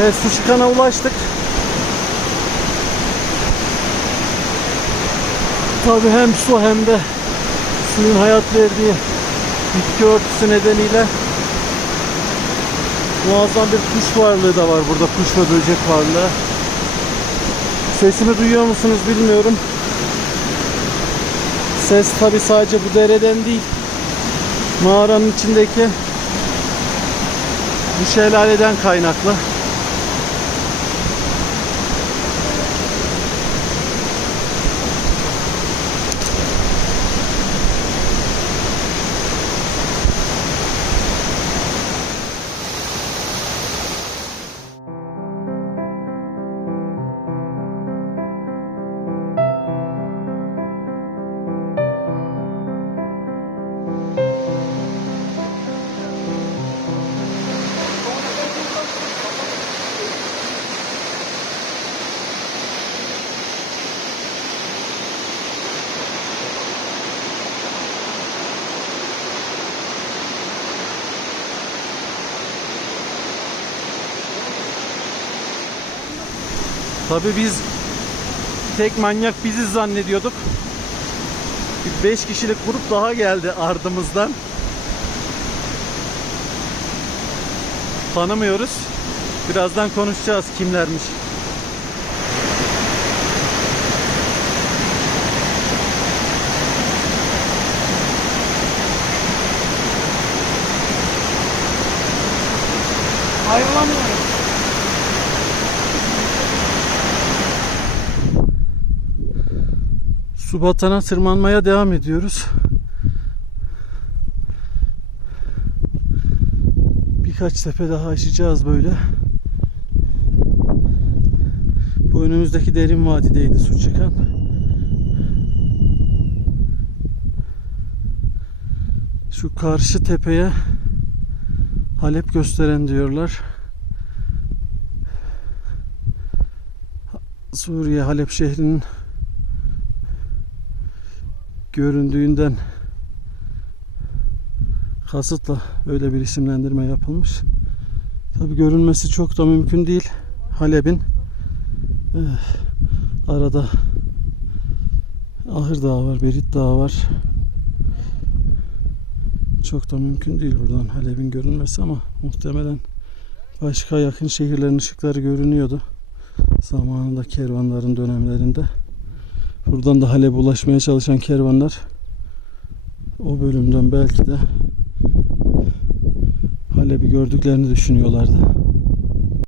Evet su çıkana ulaştık. Tabi hem su hem de suyun hayat verdiği bitki örtüsü nedeniyle muazzam bir kuş varlığı da var burada. Kuş ve böcek varlığı. Sesimi duyuyor musunuz bilmiyorum. Ses tabi sadece bu dereden değil. Mağaranın içindeki bu şelaleden kaynaklı. Tabi biz tek manyak biziz zannediyorduk. Bir 5 kişilik grup daha geldi ardımızdan. Tanımıyoruz. Birazdan konuşacağız kimlermiş. Ayrılamıyorum. Subatana tırmanmaya devam ediyoruz. Birkaç tepe daha aşacağız böyle. Bu önümüzdeki derin vadideydi su çıkan. Şu karşı tepeye Halep gösteren diyorlar. Suriye Halep şehrinin göründüğünden kasıtla öyle bir isimlendirme yapılmış. Tabi görünmesi çok da mümkün değil. Halep'in eh, arada Ahır Dağı var, Berit Dağı var. Çok da mümkün değil buradan Halep'in görünmesi ama muhtemelen başka yakın şehirlerin ışıkları görünüyordu. Zamanında kervanların dönemlerinde. Buradan da Halep'e ulaşmaya çalışan kervanlar o bölümden belki de Halep'i gördüklerini düşünüyorlardı.